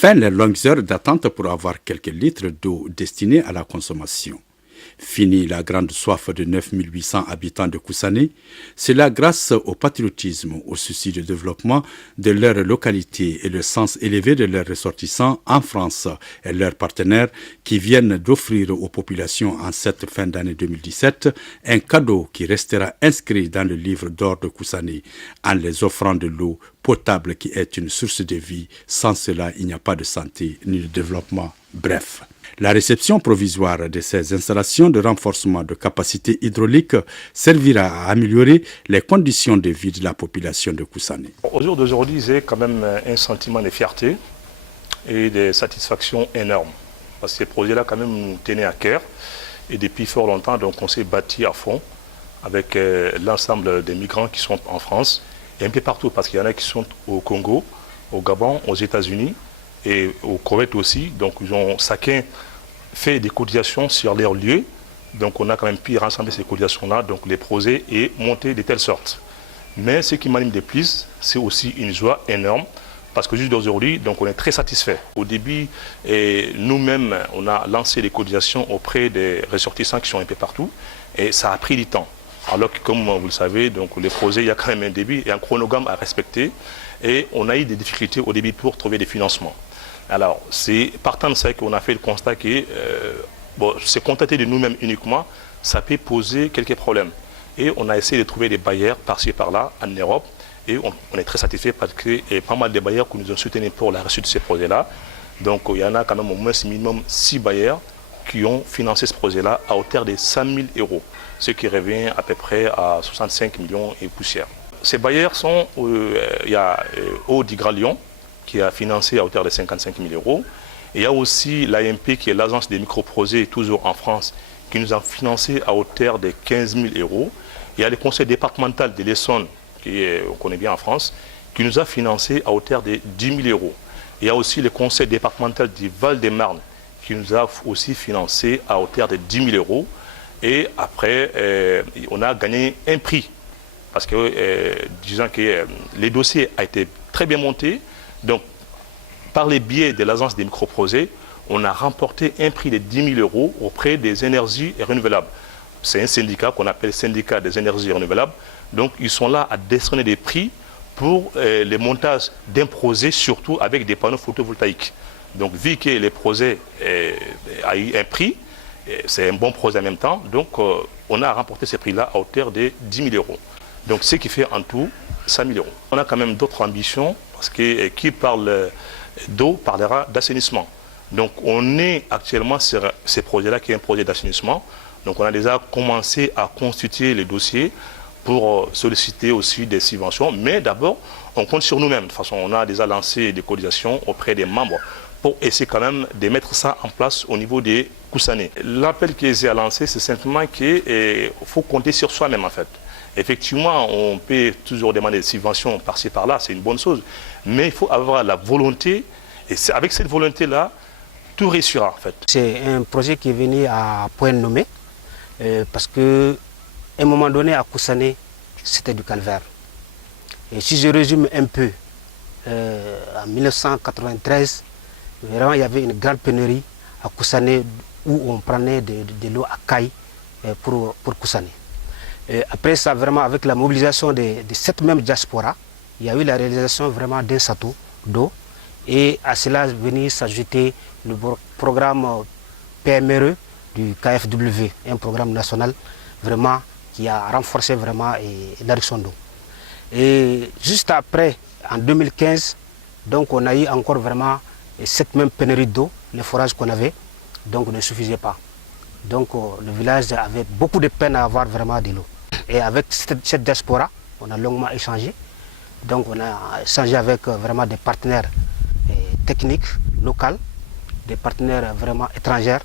Fin les longues heures d'attente pour avoir quelques litres d'eau destinés à la consommation. Fini la grande soif de 9800 habitants de Koussané, cela grâce au patriotisme, au souci de développement de leur localité et le sens élevé de leurs ressortissants en France et leurs partenaires qui viennent d'offrir aux populations en cette fin d'année 2017 un cadeau qui restera inscrit dans le livre d'or de Koussané en les offrant de l'eau potable qui est une source de vie. Sans cela, il n'y a pas de santé ni de développement. Bref. La réception provisoire de ces installations de renforcement de capacité hydraulique servira à améliorer les conditions de vie de la population de Koussané. Au jour d'aujourd'hui, j'ai quand même un sentiment de fierté et de satisfaction énorme. Parce que ces projets-là, quand même, nous tenaient à cœur. Et depuis fort longtemps, donc, on s'est bâti à fond avec l'ensemble des migrants qui sont en France et un peu partout. Parce qu'il y en a qui sont au Congo, au Gabon, aux États-Unis et au Koweït aussi. Donc, ils ont chacun fait des cotisations sur leur lieu. Donc, on a quand même pu rassembler ces cotisations-là, donc les projets et monter de telle sorte. Mais ce qui m'anime de plus, c'est aussi une joie énorme. Parce que juste aujourd'hui, donc on est très satisfait. Au début, nous-mêmes, on a lancé des cotisations auprès des ressortissants qui sont un peu partout. Et ça a pris du temps. Alors que, comme vous le savez, donc les projets, il y a quand même un début et un chronogramme à respecter. Et on a eu des difficultés au début pour trouver des financements. Alors, c'est partant de ça qu'on a fait le constat que se contenter de nous-mêmes uniquement, ça peut poser quelques problèmes. Et on a essayé de trouver des bailleurs par-ci et par-là en Europe. Et on est très satisfait parce qu'il y a pas mal de bailleurs qui nous ont soutenus pour la réussite de ces projets-là. Donc, il y en a quand même au moins minimum 6 bailleurs qui ont financé ce projet-là à hauteur de 100 000 €, ce qui revient à peu près à 65 millions et poussière. Ces bailleurs sont, il y a Audigra Lyon, qui a financé à hauteur de 55 000 €. Et il y a aussi l'AMP, qui est l'agence des micro-projets, toujours en France, qui nous a financé à hauteur de 15 000 €. Il y a le conseil départemental de l'Essonne, qu'on connaît bien en France, qui nous a financé à hauteur de 10 000 €. Il y a aussi le conseil départemental du Val-de-Marne, qui nous a aussi financé à hauteur de 10 000 €. Et après, on a gagné un prix, parce que, disons que les dossiers ont été très bien montés. Donc, par les biais de l'agence des micro-projets, on a remporté un prix de 10 000 € auprès des énergies renouvelables. C'est un syndicat qu'on appelle syndicat des énergies renouvelables. Donc, ils sont là à décerner des prix pour le montage d'un projet, surtout avec des panneaux photovoltaïques. Donc, vu que le projet a eu un prix, c'est un bon projet en même temps, donc on a remporté ce prix-là à hauteur de 10 000 €. Donc, ce qui fait en tout 100 000 €. On a quand même d'autres ambitions, parce que qui parle d'eau parlera d'assainissement. Donc, on est actuellement sur ce projet-là qui est un projet d'assainissement. Donc, on a déjà commencé à constituer les dossiers pour solliciter aussi des subventions. Mais d'abord, on compte sur nous-mêmes. De toute façon, on a déjà lancé des cotisations auprès des membres pour essayer quand même de mettre ça en place au niveau des Koussané. L'appel que j'ai lancé, c'est simplement qu'il faut compter sur soi-même en fait. Effectivement, on peut toujours demander des subventions par-ci par-là, c'est une bonne chose. Mais il faut avoir la volonté, et avec cette volonté-là, tout réussira en fait. C'est un projet qui est venu à point nommé, parce qu'à un moment donné, à Koussané, c'était du calvaire. Et si je résume un peu, en 1993, vraiment, il y avait une grande pénurie à Koussané où on prenait de l'eau à caille pour Koussané. Après ça, vraiment, avec la mobilisation de cette même diaspora, il y a eu la réalisation vraiment d'un château d'eau. Et à cela est venu s'ajouter le programme PMRE du KFW, un programme national vraiment qui a renforcé vraiment la réduction d'eau. Et juste après, en 2015, donc on a eu encore vraiment cette même pénurie d'eau, les forages qu'on avait, donc ne suffisaient pas. Donc le village avait beaucoup de peine à avoir vraiment de l'eau. Et avec cette diaspora, on a longuement échangé. Donc on a échangé avec vraiment des partenaires techniques, locaux, des partenaires vraiment étrangers.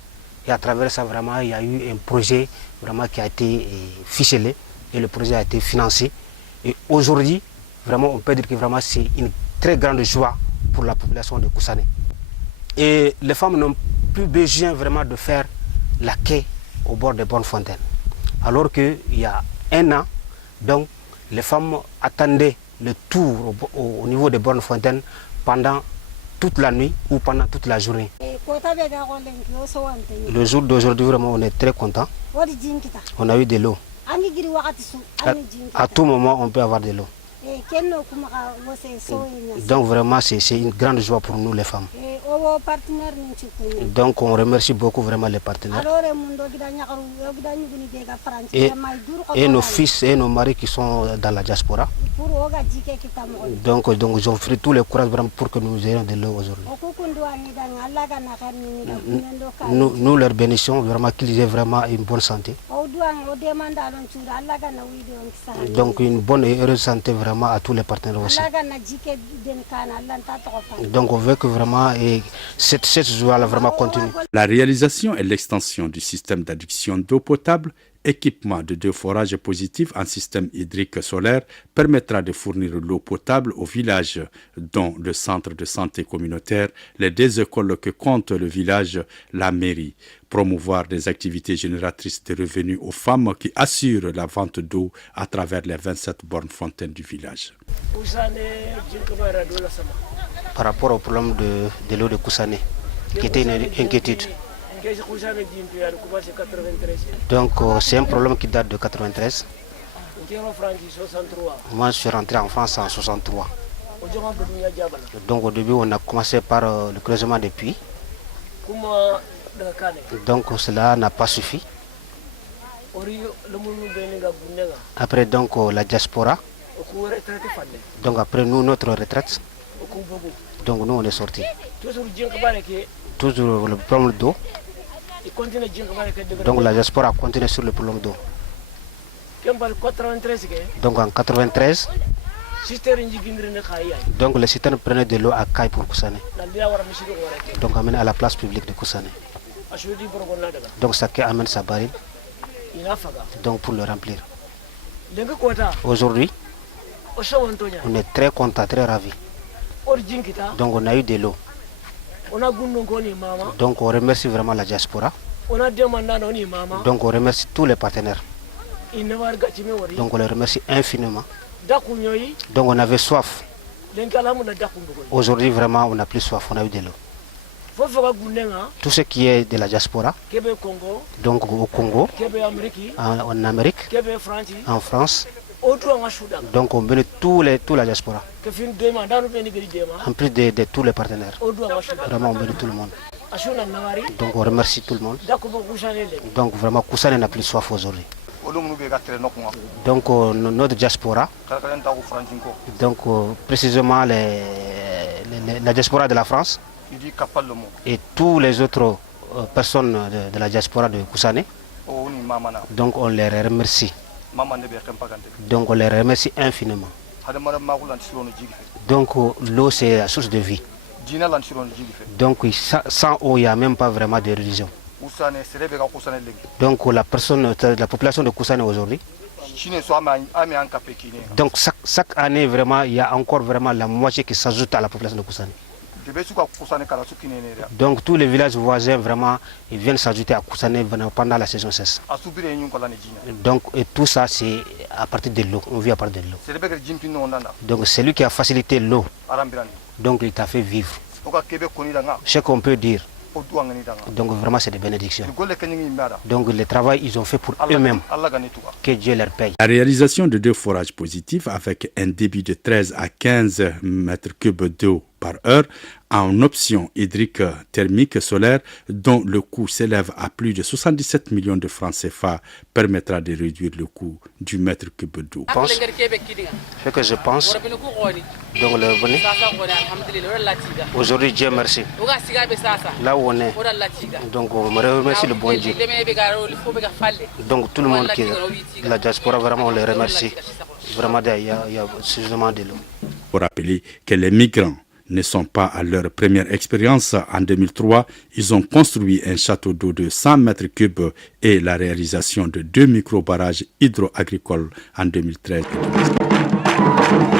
Et à travers ça, vraiment, il y a eu un projet vraiment qui a été ficelé et le projet a été financé. Et aujourd'hui, vraiment, on peut dire que vraiment c'est une très grande joie pour la population de Koussané. Et les femmes n'ont plus besoin vraiment de faire la quai au bord des bonnes fontaines. Alors qu'il y a un an, donc, les femmes attendaient le tour au niveau des bonnes fontaines pendant toute la nuit ou pendant toute la journée. Le jour d'aujourd'hui, vraiment, on est très content. On a eu de l'eau. À tout moment, on peut avoir de l'eau. Donc vraiment, c'est une grande joie pour nous les femmes. Donc on remercie beaucoup vraiment les partenaires. Et nos fils et nos maris qui sont dans la diaspora. Donc ils ont fait tout le courage vraiment pour que nous ayons de l'eau aujourd'hui. Nous leur bénissons vraiment qu'ils aient vraiment une bonne santé. Donc une bonne et heureuse santé vraiment à tous les partenaires aussi. Donc on veut que vraiment cette joie-là vraiment continue. La réalisation et l'extension du système d'adduction d'eau potable, équipement de 2 forages positifs en système hydrique solaire permettra de fournir l'eau potable aux villages, dont le centre de santé communautaire, les 2 écoles que compte le village, la mairie. Promouvoir des activités génératrices de revenus aux femmes qui assurent la vente d'eau à travers les 27 bornes fontaines du village. Par rapport au problème de l'eau de Koussané, qui était une inquiétude. Donc c'est un problème qui date de 93. Moi je suis rentré en France en 63. Donc au début on a commencé par le creusement des puits. Donc cela n'a pas suffi. Après donc la diaspora. Donc après nous notre retraite. Donc nous on est sortis. Toujours le problème d'eau. Donc la diaspora a continué sur le problème d'eau. Donc en 93, donc les citernes prenaient de l'eau à Kaye pour Koussané. Donc amené à la place publique de Koussané. Donc ça amène sa baril. Donc pour le remplir. Aujourd'hui, on est très content, très ravis. Donc on a eu de l'eau. Donc on remercie vraiment la diaspora. Donc on remercie tous les partenaires. Donc on les remercie infiniment. Donc on avait soif. Aujourd'hui vraiment on n'a plus soif, on a eu de l'eau. Tout ce qui est de la diaspora, donc au Congo, en Amérique, en France, donc on bénit toute la diaspora. En plus de tous les partenaires. Vraiment on bénit tout le monde. Donc on remercie tout le monde. Donc vraiment Koussané n'a plus soif aujourd'hui. Donc notre diaspora, donc précisément la diaspora de la France et tous les autres personnes de la diaspora de Koussané, donc on les remercie. Donc on les remercie infiniment. Donc l'eau c'est la source de vie. Donc sans eau il n'y a même pas vraiment de religion. Donc la population de Koussané aujourd'hui, donc chaque année vraiment il y a encore vraiment la moitié qui s'ajoute à la population de Koussané. Donc tous les villages voisins vraiment ils viennent s'ajouter à Koussané pendant la saison sèche. Donc et tout ça c'est à partir de l'eau, on vit à partir de l'eau. Donc c'est lui qui a facilité l'eau. Donc il t'a fait vivre. Ce qu'on peut dire. Donc vraiment c'est des bénédictions. Donc le travail ils ont fait pour eux-mêmes. Que Dieu leur paye. La réalisation de 2 forages positifs avec un débit de 13 à 15 mètres cubes d'eau par heure en option hydrique thermique solaire dont le coût s'élève à plus de 77 millions de francs CFA permettra de réduire le coût du mètre cube d'eau. Ce que je pense, donc le bonnet, aujourd'hui Dieu merci. Là où on est, donc on remercie le bon Dieu. Donc tout le monde qui est la diaspora, vraiment on les remercie. Vraiment il y a suffisamment de l'eau. Pour rappeler que les migrants ne sont pas à leur première expérience. En 2003, ils ont construit un château d'eau de 100 mètres cubes et la réalisation de 2 micro-barrages hydro-agricoles en 2013 et 2014.